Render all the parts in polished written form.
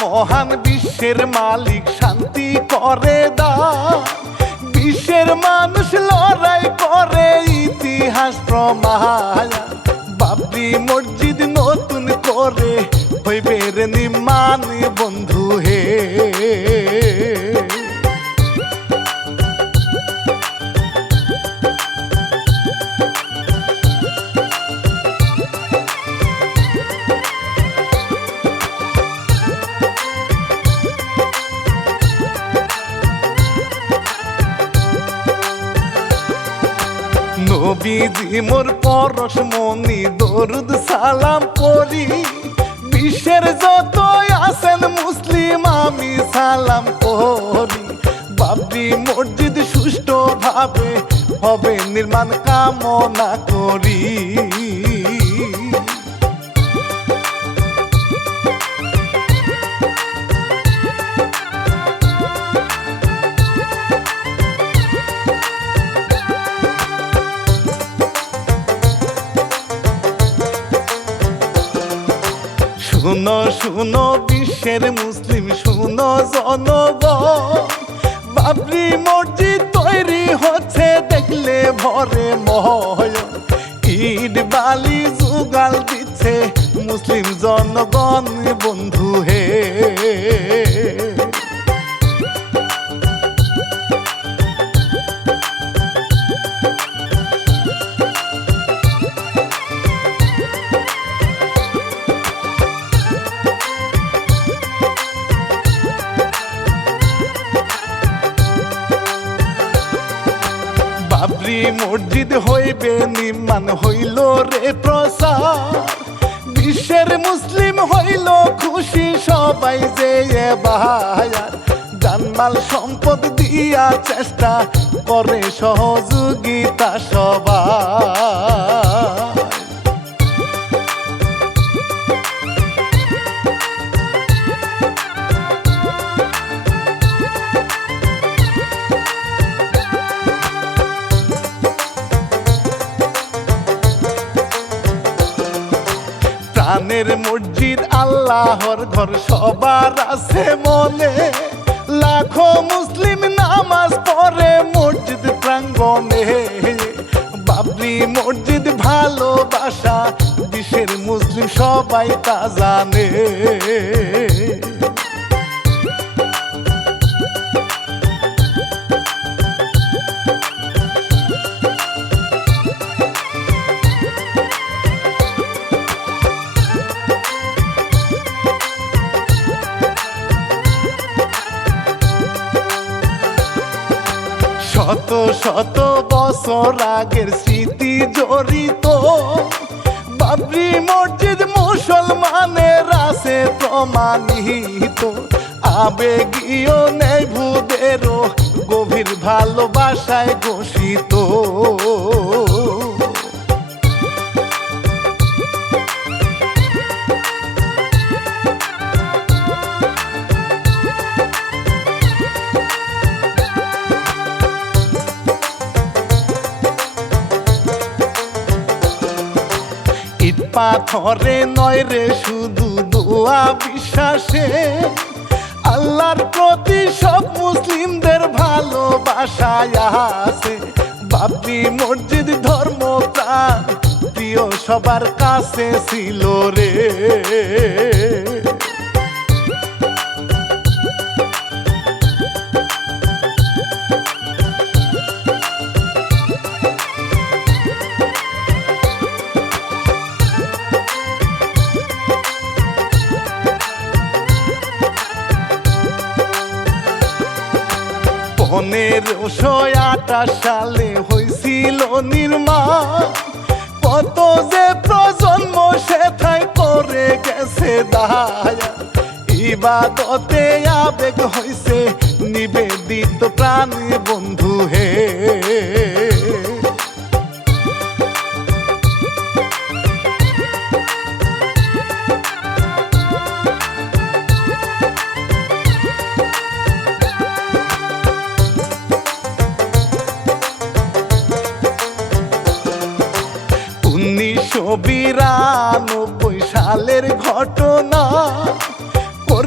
মহান বিশ্বের মালিক শান্তি করে দান। বিশ্বের মানুষ লড়াই করে ইতিহাস প্রমাণ। বাবরি মসজিদ নতুন করে হইবে রে নির্মাণ বন্ধু হে। নবীজি মোর পরশ মনি দরুদ সালাম পড়ি। বিশ্বের যত আছেন মুসলিম আমি সালাম করি। বাবরি মসজিদ সুষ্ঠুভাবে হবে নির্মাণ কামনা করি। শুনো শুনো বিশ্বের মুসলিম শুনো জনগণ, বাবরি মসজিদ তৈরি হচ্ছে দেখলে ভরে মহয়। ইট বালি জোগাল দিচ্ছে মুসলিম জনগণ বন্ধু হে। বাবরি মসজিদ হইবে নির্মাণ হইল রে প্রসার। বিশ্বের মুসলিম হইল খুশি সবাই যে বাহার। জানমাল সম্পদ দিয়া চেষ্টা করে সহযোগিতা সবাই। প্রাণের মসজিদ আল্লাহর ঘর সবার আছে মনে। লাখো মুসলিম নামাজ পড়ে মসজিদ প্রাঙ্গণে। বাবরি মসজিদ ভালোবাসা বিশ্বের মুসলিম সবাই তা জানে। শত শত বছর আগের স্মৃতি জড়িত। বাবরি মসজিদ মুসলমানের আছে প্রমাণিত। আবেগীয় নেই ভূদেরও গভীর ভালোবাসায় ঘোষিত। পাথরে নয় রে শুধু দোয়া বিশ্বাসে। আল্লাহর প্রতি সব মুসলিমদের ভালোবাসায় আছে। বাবরি মসজিদ ধর্ম প্রাণ প্রিয় সবার কাছে ছিল রে। '1528 সালে হয়েছিল নির্মাণ। কত যে প্রজন্ম সেথায় করে গেছে দায়া। ইবাদতে আবেগ হইছে নিবেদিত প্রাণ বন্ধু হে। '1992 সালের ঘটনা।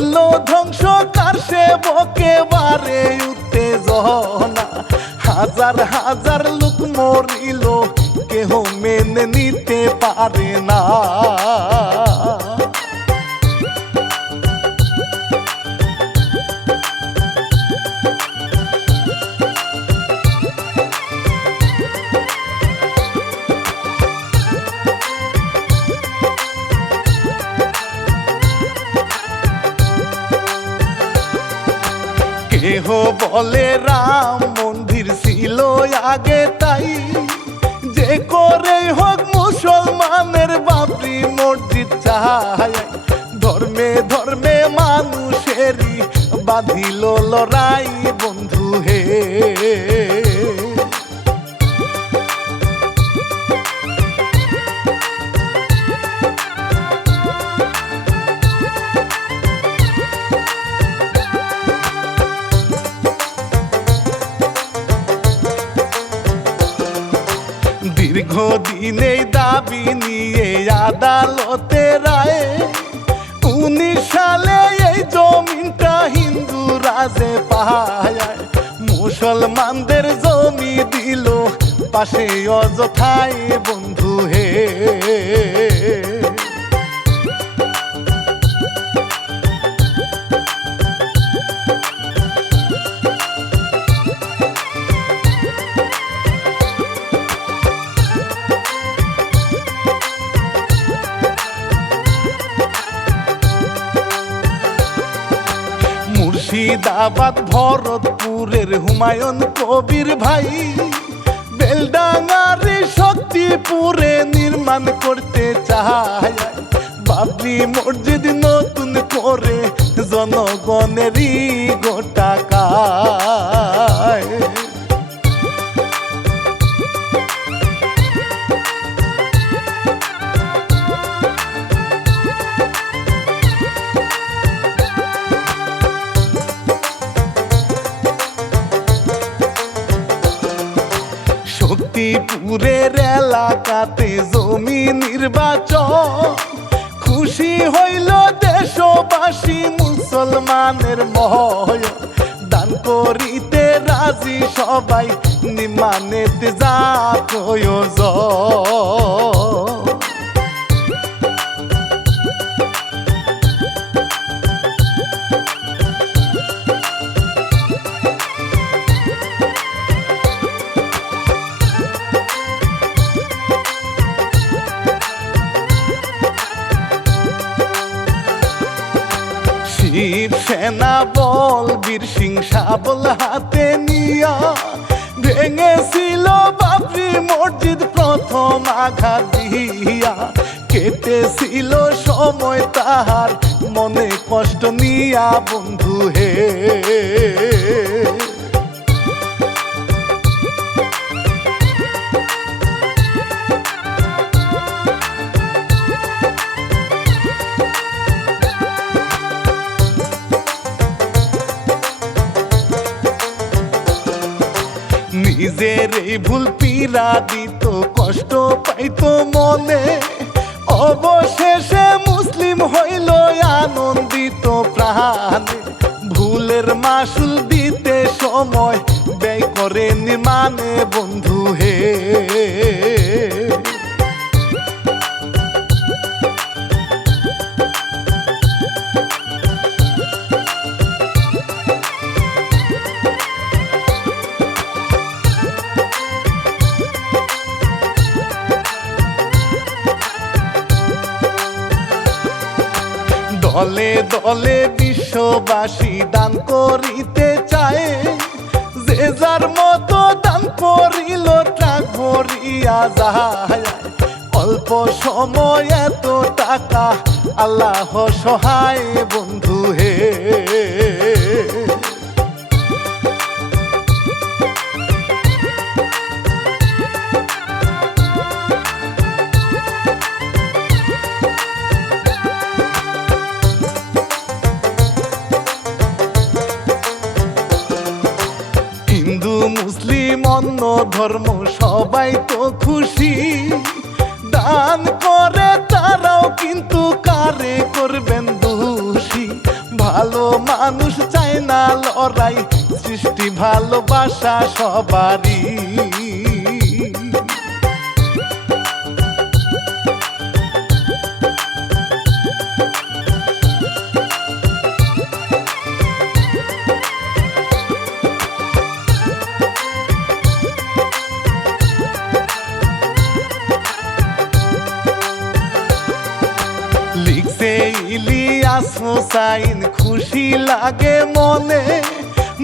করল ধ্বংস কার সেবকে বারে উত্তেজনা হাজার হাজার লোক মরিল কেহ মেনে নিতে পারে না কেহ বলে রাম মন্দির ছিল আগে তাই যে করে হোক মুসলমানের বাবরি মসজিদ চাই ধর্মে ধর্মে মানুষেরই বাঁধিল লড়াই বন্ধু হে দীর্ঘদিনে দাবি নিয়ে আদালতে রায় 19 সালে এই জমিনটা হিন্দু রাজে পায় মুসলমানদের জমি দিল পাশে অযথায় বন্ধু হে মুর্শিদাবাদ ভরতপুরের হুমায়ুন কবির ভাই বেলডাঙ্গার শক্তিপুরে নির্মাণ করতে চায় বাবরি মসজিদ নতুন করে জনগণেরই গোটা কায় শক্তিপুরের এলাকাতে জমি নির্বাচন খুশি হইল দেশবাসী মুসলমানের মহয় দান করিতে রাজি সবাই নিমানেতে যা প্রয়োজন শিব সেনা বল বীর সিং শাবল হাতে নিয়া ভেঙেছিল বাবরি মসজিদ প্রথম আঘাত দিয়া কেটেছিল সময় তাহার মনে কষ্ট নিয়া বন্ধু হে নিজের এই ভুল পীড়া দিত কষ্ট পাইতো মনে অবশেষে মুসলিম হইল আনন্দিত প্রাণে ভুলের মাসুল দিতে সময় ব্যয় করে নির্মাণে বন্ধু হে দলে দলে বিশ্ববাসী দান করিতে চায় যে যার মতো দান করিল ট্রাক ভরিয়া যায় অল্প সময় এত টাকা আল্লাহ সহায় বন্ধু হে মুসলিম অন্য ধর্ম সবাই তো খুশি দান করে তারাও কিন্তু কারে করবেন দোষী ছড়াই সৃষ্টি ভালোবাসা সবারই। লিখছে ইলিয়াস হোসাইন খুশি লাগে মনে,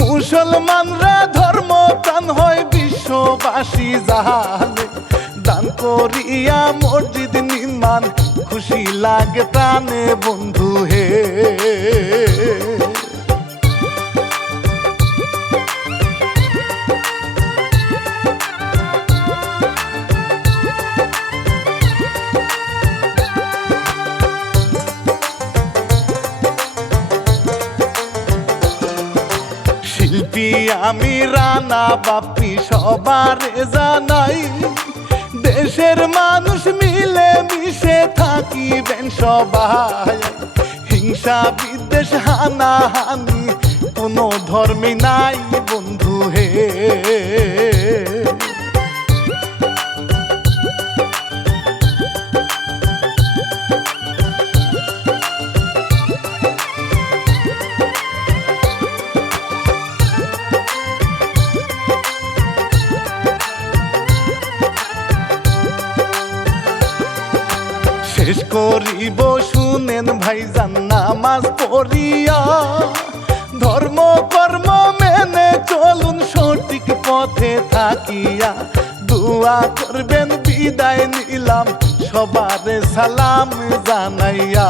মুসলমানরা ধর্ম প্রাণ হয় বিশ্ববাসী জানে, দান করিয়া মসজিদ নির্মাণ খুশি লাগে প্রাণে বন্ধু হে। শিল্পী আমি রানা বাপ্পি সবারে জানাই, দেশের মানুষ মিলে মিশে থাকিবেন সবাই, হিংসা বিদ্বেষ হানাহানি কোনো ধর্মে নাই বন্ধু হে। শেষ করিব শুনেন ভাইজান নামাজ পড়িয়া, ধর্ম কর্ম মেনে চলুন সঠিক পথে থাকিয়া, দোয়া করবেন বিদায় নিলাম সবার সালাম জানাইয়া।